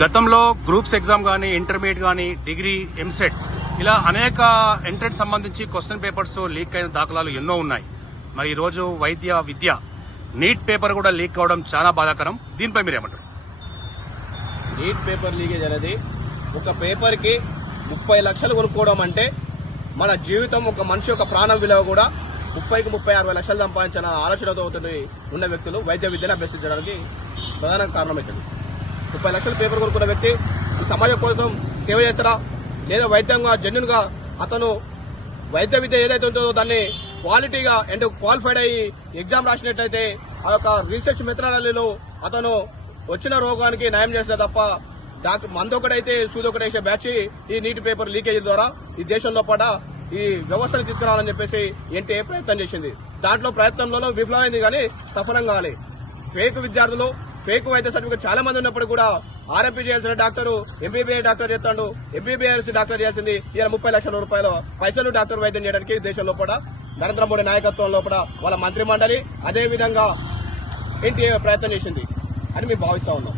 గతంలో groups exam కానీ intermediate కానీ డిగ్రీ ఎంసెట్ ఇలా అనేక ఎంట్రెన్స్ సంబంధించి క్వశ్చన్ పేపర్స్ లీక్ అయిన దాఖలాలు ఎన్నో ఉన్నాయి. మరి ఈ రోజు వైద్య విద్య నీట్ పేపర్ కూడా లీక్ అవడం చాలా బాధాకరం. దీనిపై మీరేమంటారు? నీట్ పేపర్ లీకేజ్ అనేది ఒక పేపర్కి 30 లక్షలు కొనుక్కోవడం అంటే మన జీవితం, ఒక మనిషి యొక్క ప్రాణం విలువ కూడా 30-60 లక్షలు సంపాదించిన ఆలోచనతో ఉన్న వ్యక్తులు వైద్య విద్యను అభ్యసించడానికి ప్రధాన కారణమవుతుంది. 30 లక్షల పేపర్ కొనుక్కున్న వ్యక్తి ఈ సమాజం కోసం సేవ చేస్తారా, లేదా వైద్యంగా జెన్యున్గా అతను వైద్య విద్య ఏదైతే ఉంటుందో దాన్ని క్వాలిటీగా అండ్ క్వాలిఫైడ్ అయ్యి ఎగ్జామ్ రాసినట్లయితే ఆ యొక్క రీసెర్చ్ మెథడాలజీలో అతను వచ్చిన రోగానికి నయం చేస్తే తప్ప మందొకటైతే సూదొకటేసే బ్యాచ్ ఈ నీటి పేపర్ లీకేజీ ద్వారా ఈ దేశంలో పడ ఈ వ్యవస్థను తీసుకురావాలని చెప్పేసి ఎన్టీఏ ప్రయత్నం చేసింది. దాంట్లో ప్రయత్నంలో విఫలమైంది కానీ సఫలం కావాలి. ఫేక్ విద్యార్థులు, ఫేక్ వైద్య సర్టిఫికేట్ చాలా మంది ఉన్నప్పుడు కూడా ఆర్ఎంపీ చేయాల్సిన డాక్టర్ ఎంబీబీఐ డాక్టర్ చేస్తాడు, ఎంబీబీఎస్ డాక్టర్ చేయాల్సింది ఇలా 30 లక్షల రూపాయల పైసలు డాక్టర్ వైద్యం చేయడానికి దేశంలో కూడా నరేంద్ర మోడీ నాయకత్వంలో కూడా వాళ్ళ మంత్రి మండలి అదేవిధంగా ఎన్టీఏ ప్రయత్నం చేసింది అని మేము భావిస్తా ఉన్నాం.